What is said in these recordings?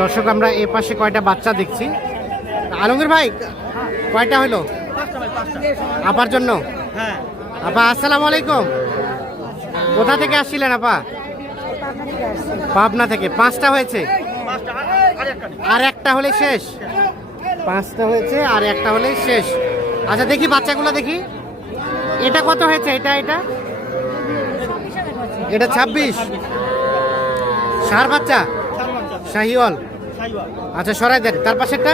দর্শক আমরা এ পাশে কয়টা বাচ্চা দেখছি। আলমগীর ভাই কয়টা হলো আপার জন্য? আপা আসসালামু আলাইকুম, কোথা থেকে আসছিলেন আপা? পাবনা থেকে। 5টা হয়েছে, আর একটা হলে শেষ। 5টা হয়েছে আর একটা হলে শেষ। আচ্ছা দেখি বাচ্চাগুলো দেখি। এটা কত হয়েছে? এটা 26। সার বাচ্চা শাহিওয়াল। আচ্ছা সরাই দেন। তার পাশেরটা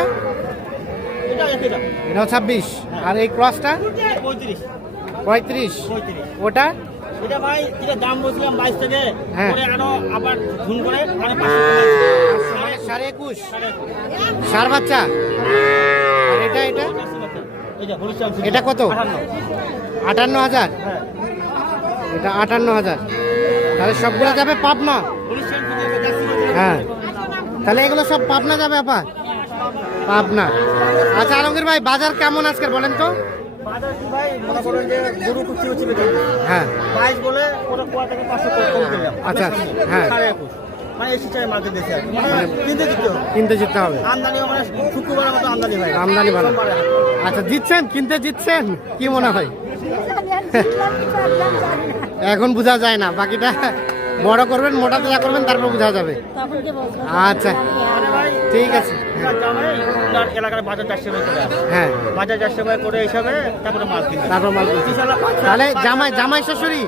এটাও 26, আর এই ক্রসটা 35। ওটা দাম বলছিলাম 22 থেকে, আবার ঝুন করে 21.5 সার বাচ্চা। আর এটা কত? 58,000। এটা 58,000। তাহলে সবগুলো যাবে পাবনা? হ্যাঁ, তাহলে এগুলো সব পাবনা যাবে আপা? পাবনা। আচ্ছা আলমগীর ভাই বাজার কেমন আজকের বলেন তো? হ্যাঁ আচ্ছা হ্যাঁ কিনতে জিততে হবে। আমদানি ভালো। আচ্ছা জিতছেন, কিনতে জিতছেন, কি মনে হয়? এখন বোঝা যায় না, বাকিটা বড় করবেন, মোটা তাজা করবেন, তারপর বোঝা যাবে। আচ্ছা ঠিক আছে। এলাকার বাজার 400 করে, হ্যাঁ বাজার 400 করে হিসাবে তারপরে মাল কিনতে। তাহলে জামাই শ্বশুরি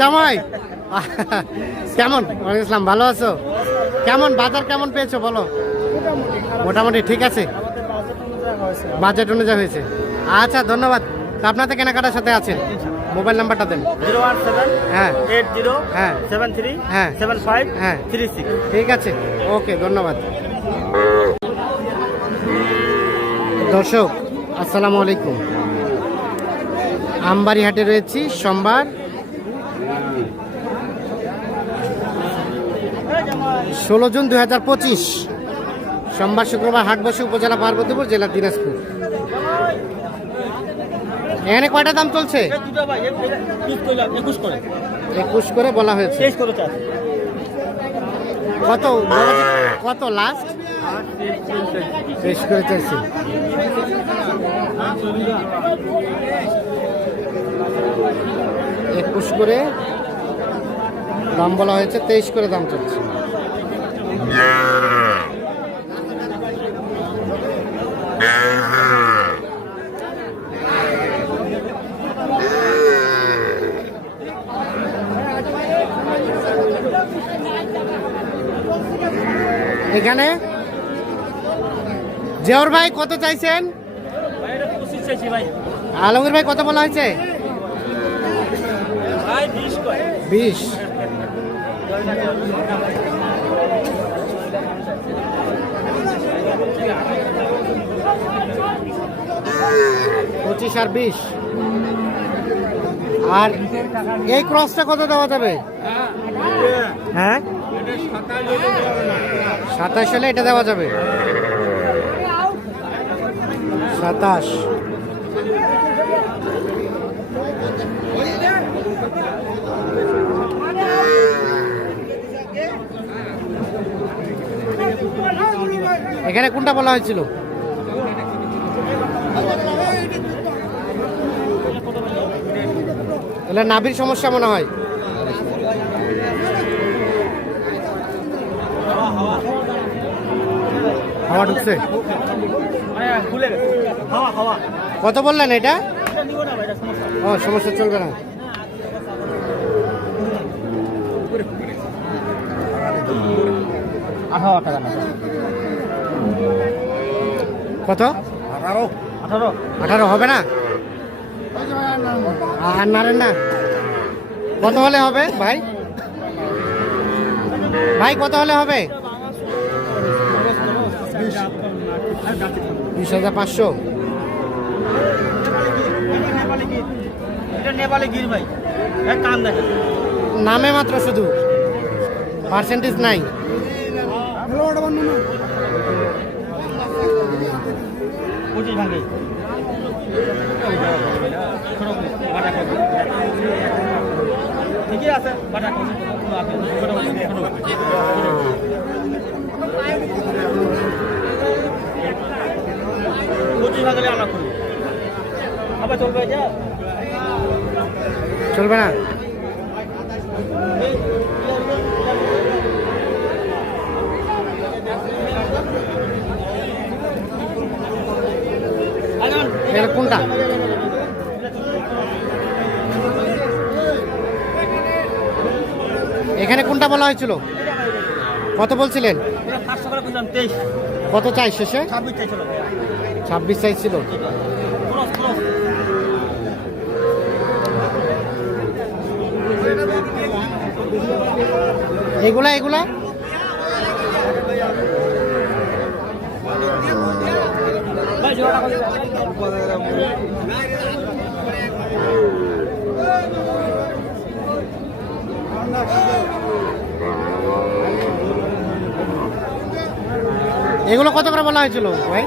জামাই কেমন? ওয়ালাইকুম আসসালাম, ভালো আছো? কেমন বাজার কেমন পেয়েছো বলো? মোটামুটি ঠিক আছে, বাজেট অনুযায়ী হয়েছে। আচ্ছা ধন্যবাদ। আপনাদের কেনাকাটার সাথে আছেন, মোবাইল নাম্বারটা দেন। 017 হ্যাঁ 80 হ্যাঁ 73 হ্যাঁ 75 হ্যাঁ 36। ঠিক আছে, ওকে ধন্যবাদ। দর্শক আসসালামু আলাইকুম, আমবাড়ি হাটে রয়েছি। সোমবার 16 জুন 2025, সোমবার শুক্রবার হাট বসে উপজেলা পার্বতীপুর, জেলা দিনাজপুর। এখানে কয়টা দাম চলছে? 21 করে বলা হয়েছে। কত কত লাস্ট? 23 করে চাইছি। একুশ করে দাম বলা হয়েছে, 23 করে দাম চলছে। এখানে জিয়াউর ভাই কত চাইছেন? আলমগীর ভাই কত বলা হয়েছে? 20। পঁচিশ আর 20। আর এই ক্রসটা কত দেওয়া যাবে? হ্যাঁ 27 হলে এটা দেওয়া যাবে। 27। এখানে কোনটা বলা হয়েছিল? তাহলে নাভির সমস্যা মনে হয়। হাওয়া ঢুকছে। কত বললেন এটা? ও সমস্যা চলবে না। কত? 18 হবে না? আর নারেন না। কত হলে হবে ভাই? ভাই কত হলে হবে? 20,500। নামে মাত্র, শুধু পার্সেন্টেজ নাই। ঠিকই আছে। গেলে আলাদা করবো। আবার চলবে এটা? চলবে না? এটা কোনটা? এখানে কোনটা বলা হয়েছিল? কত বলছিলেন? 500 করে বললাম, 23। কত চাই শেষে? 26 চাইছিল। 26 চাইছিল। Cross cross. এগুলা এগুলা ভাই জোড়া কত? এগুলো কত করে বলা হয়েছিল ভাই?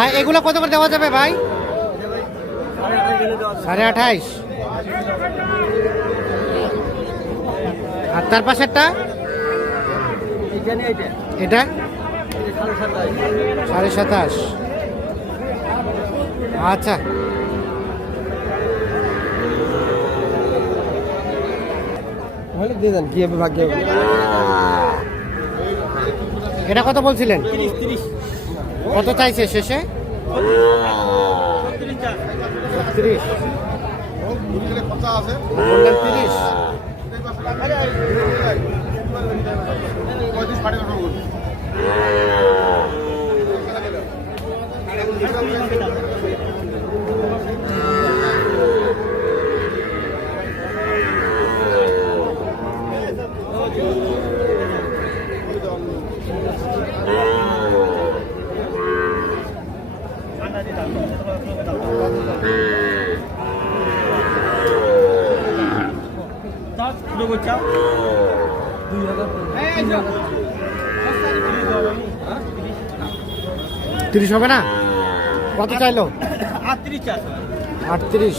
আর এগুলো কত করে দেওয়া যাবে ভাই? 28.5। আর তার পাশেরটা এটা 27.5। আচ্ছা, দিয়ে দেন কি হবে ভাগ্য। এটা কত বলছিলেন? 30। কত চাইছে শেষে? 30। বললেন 30। চাও 30 হবে না? কত চাইলো? 38 চাষ। 38।